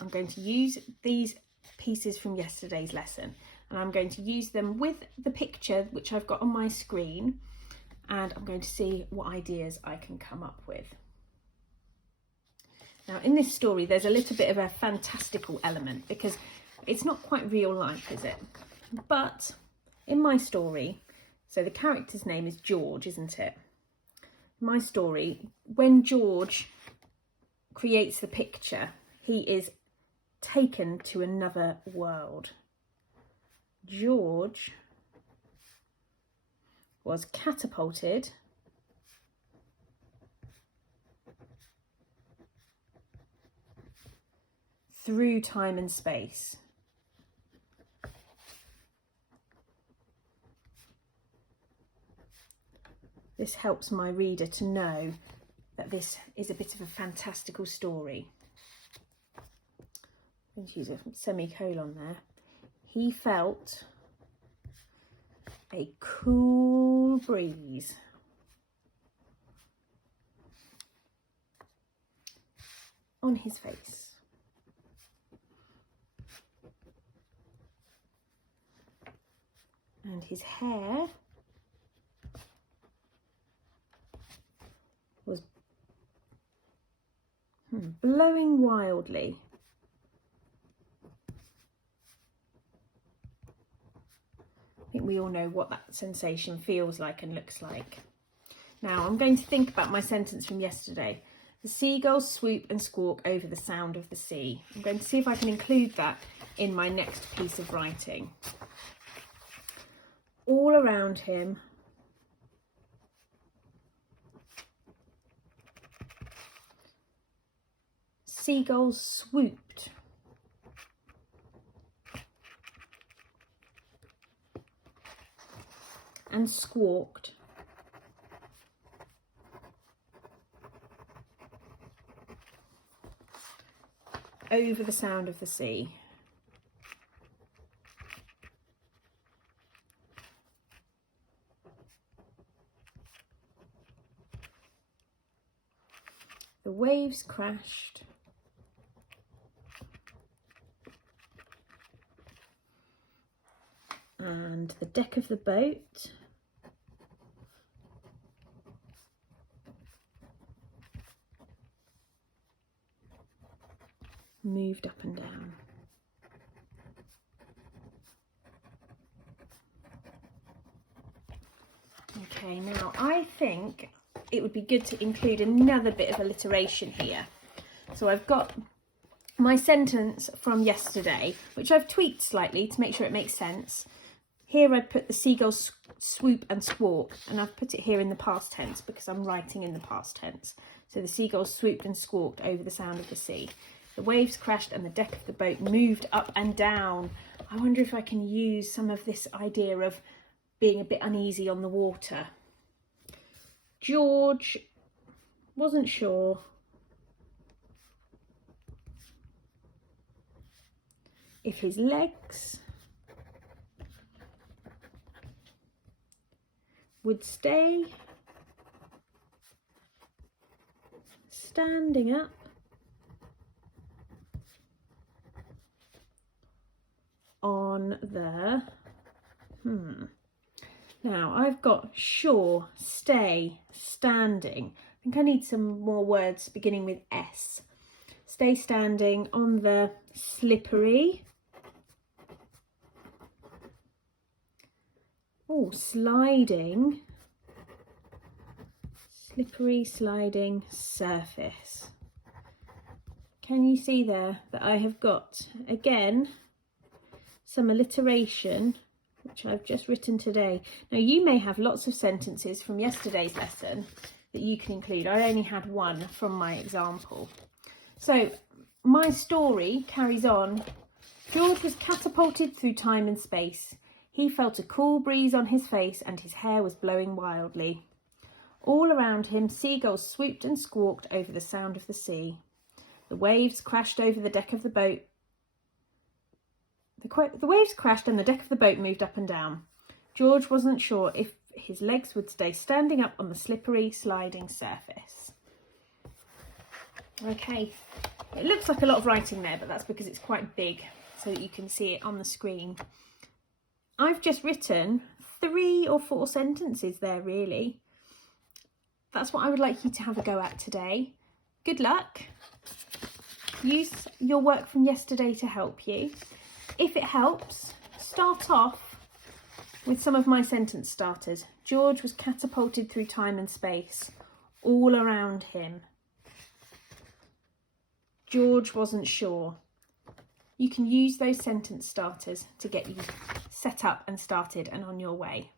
I'm going to use these pieces from yesterday's lesson, and I'm going to use them with the picture which I've got on my screen, and I'm going to see what ideas I can come up with. Now, in this story, there's a little bit of a fantastical element because it's not quite real life, is it? But in my story, so the character's name is George, isn't it? My story, when George creates the picture, he is taken to another world. George was catapulted through time and space. This helps my reader to know that this is a bit of a fantastical story. I'm going to use a semicolon there. He felt a cool breeze on his face. And his hair was blowing wildly. I think we all know what that sensation feels like and looks like. Now I'm going to think about my sentence from yesterday. The seagulls swoop and squawk over the sound of the sea. I'm going to see if I can include that in my next piece of writing. All around him, seagulls swooped and squawked over the sound of the sea. The waves crashed and the deck of the boat moved up and down. Okay, now I think it would be good to include another bit of alliteration here. So I've got my sentence from yesterday, which I've tweaked slightly to make sure it makes sense. Here I put the seagulls swoop and squawk, and I've put it here in the past tense because I'm writing in the past tense. So the seagulls swooped and squawked over the sound of the sea. The waves crashed and the deck of the boat moved up and down. I wonder if I can use some of this idea of being a bit uneasy on the water. George wasn't sure if his legs would stay standing up on the Now I've got sure, stay, standing. I think I need some more words beginning with S. Stay standing on the slippery. Oh, sliding. Slippery sliding surface. Can you see there that I have got, again, some alliteration, which I've just written today. Now you may have lots of sentences from yesterday's lesson that you can include. I only had one from my example. So my story carries on. George was catapulted through time and space. He felt a cool breeze on his face and his hair was blowing wildly. All around him, seagulls swooped and squawked over the sound of the sea. The waves crashed over the deck of the boat. The waves crashed and the deck of the boat moved up and down. George wasn't sure if his legs would stay standing up on the slippery, sliding surface. Okay, It looks like a lot of writing there, but that's because it's quite big so that you can see it on the screen. I've just written 3 or 4 sentences there, really. That's what I would like you to have a go at today. Good luck. Use your work from yesterday to help you. If it helps, start off with some of my sentence starters. George was catapulted through time and space. All around him. George wasn't sure. You can use those sentence starters to get you set up and started and on your way.